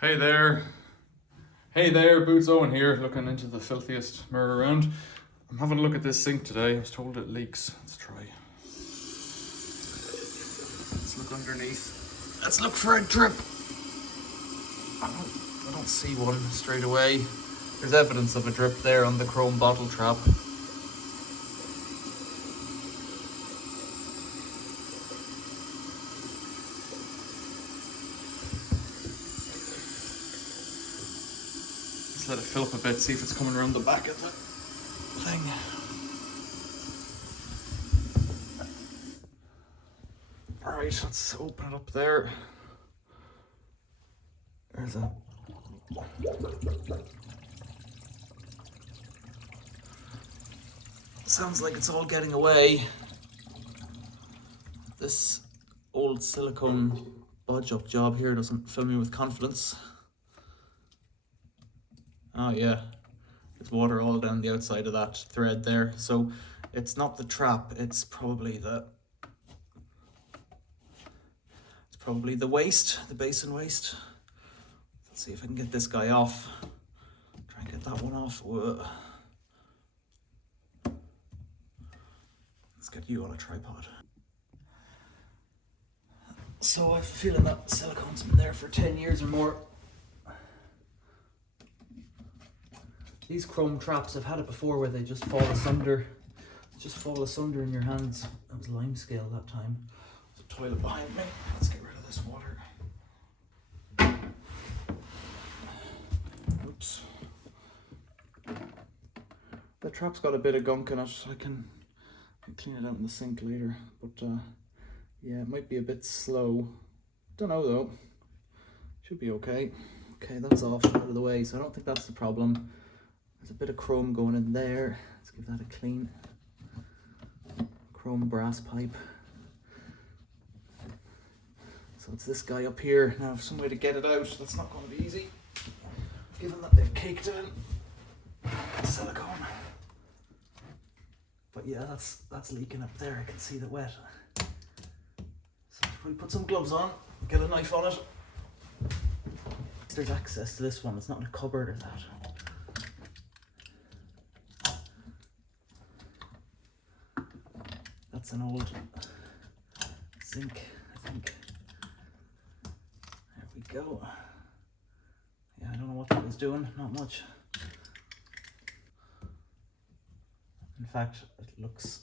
Hey there. Hey there, Boots Owen here, looking into the filthiest mirror around. I'm having a look at this sink today. I was told it leaks. Let's try. Let's look underneath. Let's look for a drip. I don't see one straight away. There's evidence of a drip there on the chrome bottle trap. Let's let it fill up a bit, see if it's coming around the back of the thing. Alright, let's open it up there. There's a... Sounds like it's all getting away. This old silicone bodge up job here doesn't fill me with confidence. Oh yeah, there's water all down the outside of that thread there. So it's not the trap, it's probably the waste, the basin waste. Let's see if I can get this guy off. Try and get that one off. Whoa. Let's get you on a tripod. So I have a feeling that silicone's been there for 10 years or more. These chrome traps, I've had it before where they just fall asunder. In your hands. That was lime scale that time. There's a toilet behind me. Let's get rid of this water. Oops. The trap's got a bit of gunk in it. I can clean it out in the sink later. But yeah, it might be a bit slow. Don't know though. Should be okay. Okay, that's off out of the way, so I don't think that's the problem. There's a bit of chrome going in there. Let's give that a clean. Chrome brass pipe. So it's this guy up here. Now, some way to get it out. That's not going to be easy, given that they've caked it in silicone. But yeah, that's leaking up there. I can see the wet. So if we put some gloves on, get a knife on it. There's access to this one. It's not in a cupboard or that. That's an old sink, I think. There we go. Yeah, I don't know what that was doing, not much. In fact, it looks...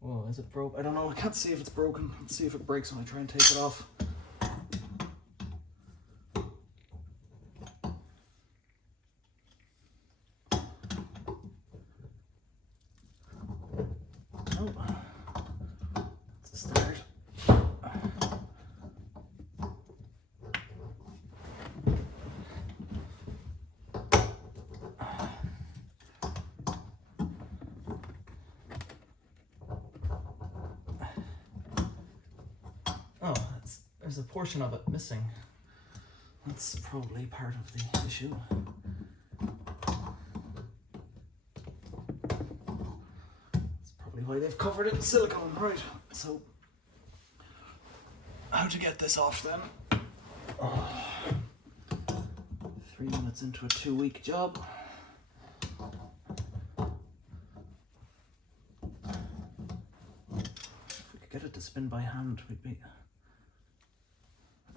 Whoa, is it broke? I don't know, I can't see if it's broken. Let's see if it breaks when I try and take it off. Oh, there's a portion of it missing. That's probably part of the issue. That's probably why they've covered it in silicone. Right, so how to get this off then? 3 minutes into a 2-week job. If we could get it to spin by hand, we'd be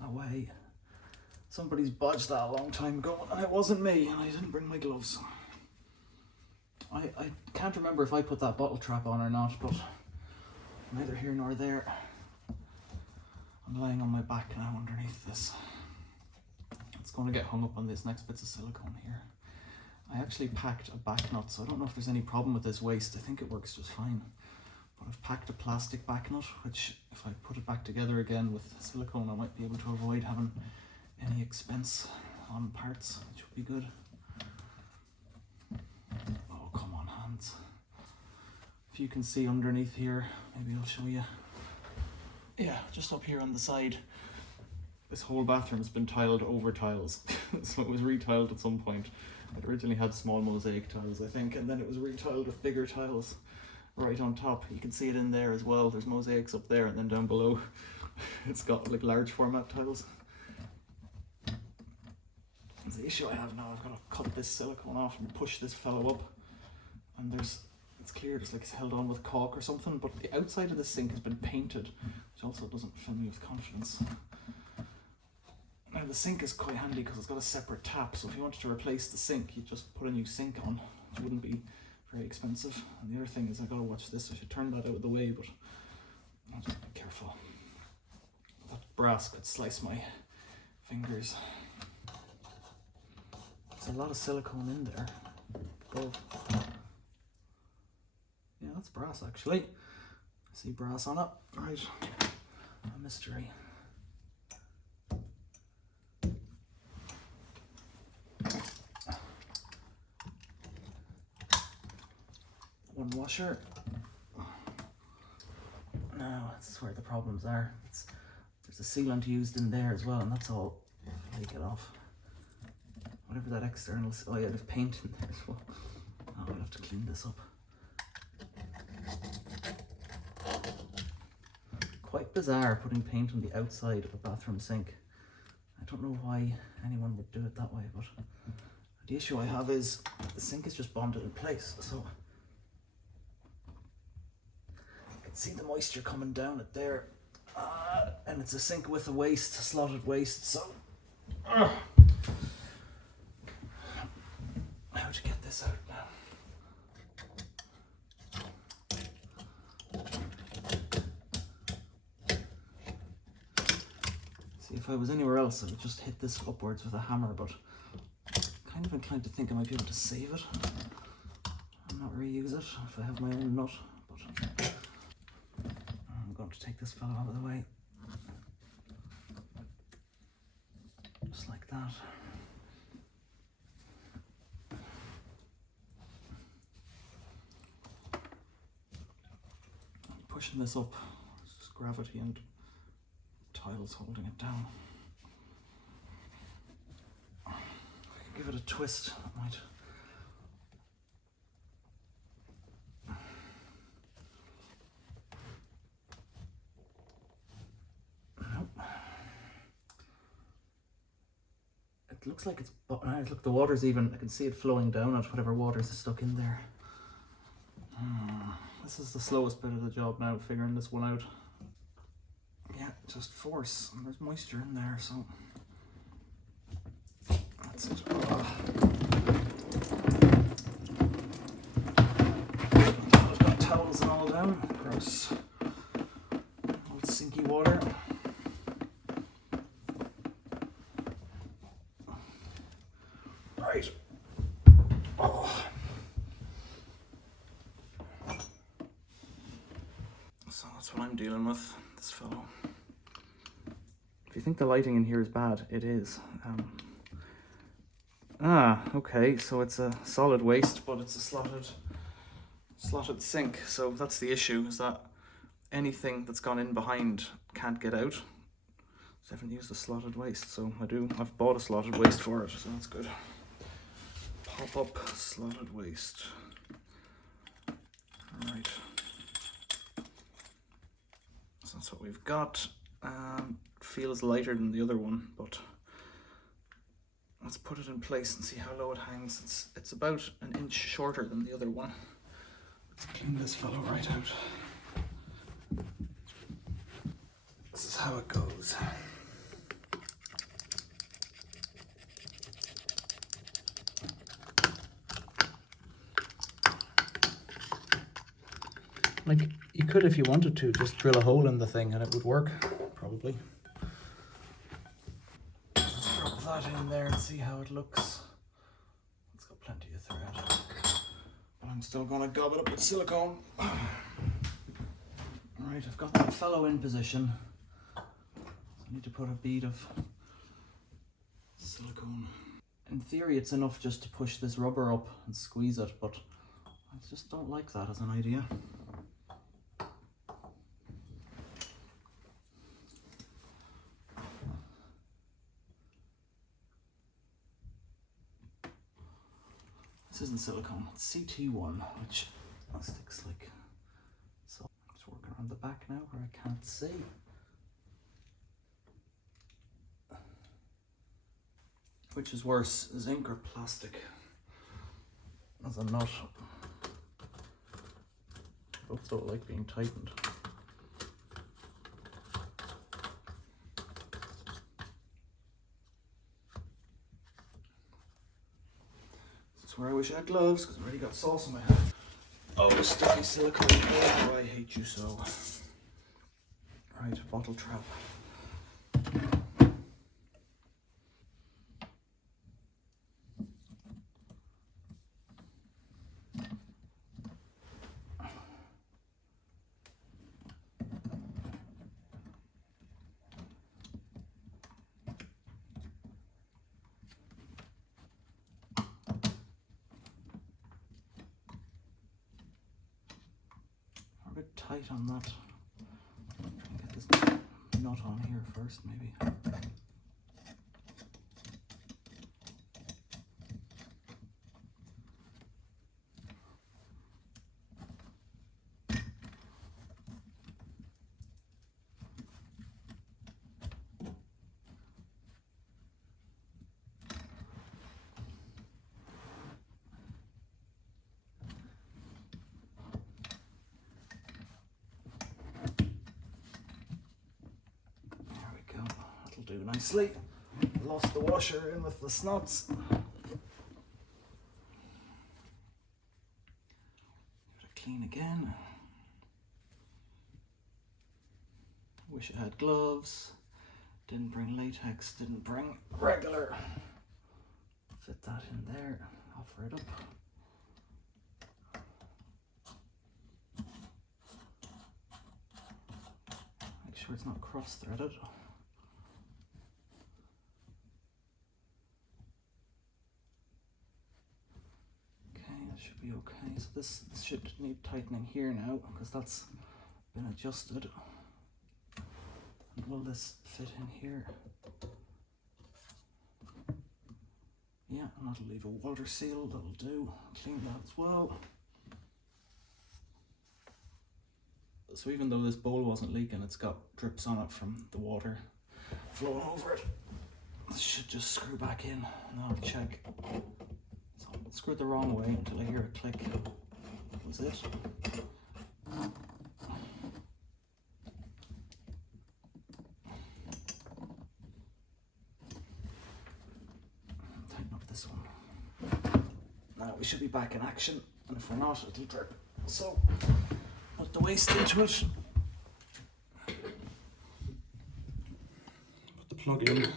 away. Somebody's bodged that a long time ago, and it wasn't me, and I didn't bring my gloves. I can't remember if I put that bottle trap on or not, but neither here nor there. I'm lying on my back now underneath this. It's going to get hung up on this next bits of silicone here. I actually packed a back nut, so I don't know if there's any problem with this waste. I think it works just fine. But I've packed a plastic back nut, which if I put it back together again with silicone, I might be able to avoid having any expense on parts, which would be good. Oh, come on, hands. If you can see underneath here, maybe I'll show you. Yeah, just up here on the side. This whole bathroom has been tiled over tiles. So it was retiled at some point. It originally had small mosaic tiles, I think, and then it was retiled with bigger tiles right on top. You can see it in there as well. There's mosaics up there, and then down below it's got like large format tiles. the issue I have now. I've got to cut this silicone off and push this fellow up, and it's clear it's like it's held on with caulk or something, but the outside of the sink has been painted, which also doesn't fill me with confidence. Now the sink is quite handy because it's got a separate tap, so if you wanted to replace the sink, you just put a new sink on, which wouldn't be very expensive. And the other thing is I gotta watch this. I should turn that out of the way, but I'll just be careful. That brass could slice my fingers. There's a lot of silicone in there. Above. Yeah, that's brass actually. I see brass on it. Right, a mystery. One washer. Now, this is where the problems are. There's a sealant used in there as well, and that's all. Take it off. Whatever that external, oh yeah, there's paint in there as well. Oh, I'll have to clean this up. Quite bizarre putting paint on the outside of a bathroom sink. I don't know why anyone would do it that way, but the issue I have is the sink is just bonded in place, so I can see the moisture coming down it there, and it's a sink with a waste, slotted waste, so how to get this out now? See, if I was anywhere else I would just hit this upwards with a hammer, but I'm kind of inclined to think I might be able to save it and not reuse it if I have my own nut, but I'm going to take this fellow out of the way, just like that. Pushing this up, it's just gravity and tiles holding it down. If I can give it a twist, it might. Nope. It looks like it's, look, the water's even, I can see it flowing down at whatever water's stuck in there. This is the slowest bit of the job now, figuring this one out. Yeah, just force, and there's moisture in there, so that's it. I've got towels and all down. Gross. Old sinky water. Right. So that's what I'm dealing with, this fellow. If you think the lighting in here is bad, it is. Okay, so it's a solid waste, but it's a slotted sink. So that's the issue, is that anything that's gone in behind can't get out. So I haven't used a slotted waste, so I've bought a slotted waste for it, so that's good. Pop up slotted waste. Right. So that's what we've got. Feels lighter than the other one, but let's put it in place and see how low it hangs. It's about an inch shorter than the other one. Let's clean this fellow right out. This is how it goes. Like, you could, if you wanted to, just drill a hole in the thing and it would work, probably. Let's drop that in there and see how it looks. It's got plenty of thread. But I'm still gonna gob it up with silicone. Alright, I've got that fellow in position. So I need to put a bead of silicone. In theory, it's enough just to push this rubber up and squeeze it, but I just don't like that as an idea. This isn't silicone, it's CT1, which sticks like so. I'm just working around the back now where I can't see. Which is worse, zinc or plastic? As a nut. Both don't like being tightened. This is where I wish I had gloves, because I already got sauce in my hand. Oh, sticky silicone, oh, I hate you so. Right, bottle trap. A bit tight on that. I'm trying to get this nut on here first, maybe. Do nicely. Lost the washer in with the snots. Give it clean again. Wish I had gloves. Didn't bring latex, didn't bring regular. Fit that in there, offer it up. Make sure it's not cross-threaded. Should be okay. So this should need tightening here now, because that's been adjusted. And will this fit in here? Yeah, and that'll leave a water seal, that'll do. Clean that as well. So even though this bowl wasn't leaking, it's got drips on it from the water flowing over it. This should just screw back in, and I'll check. Screwed the wrong way until I hear a click. That was it. Tighten up this one. Now we should be back in action, and if we're not, it'll drip. So, put the waste into it. Put the plug in.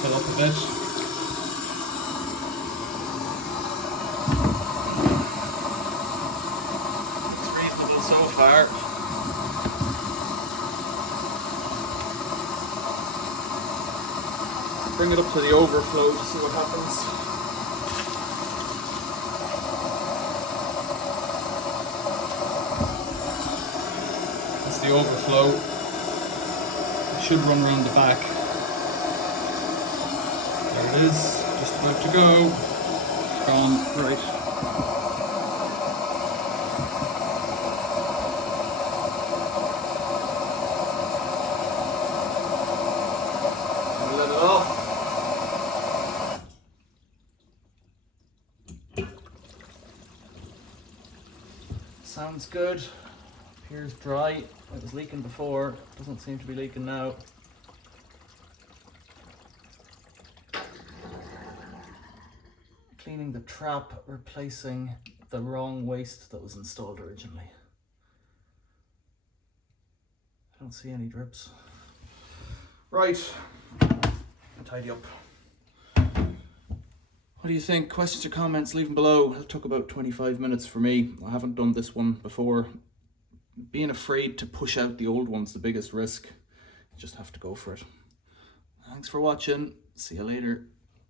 Fill up a bit. It's reasonable so far. Bring it up to the overflow to see what happens. That's the overflow. It should run around the back. There it is, just about to go. It's gone, right. I'll let it off. Sounds good. Appears dry. It was leaking before, doesn't seem to be leaking now. Cleaning the trap, replacing the wrong waste that was installed originally. I don't see any drips. Right, tidy up. What do you think? Questions or comments, leave them below. It took about 25 minutes for me. I haven't done this one before. Being afraid to push out the old one's the biggest risk. You just have to go for it. Thanks for watching. See you later.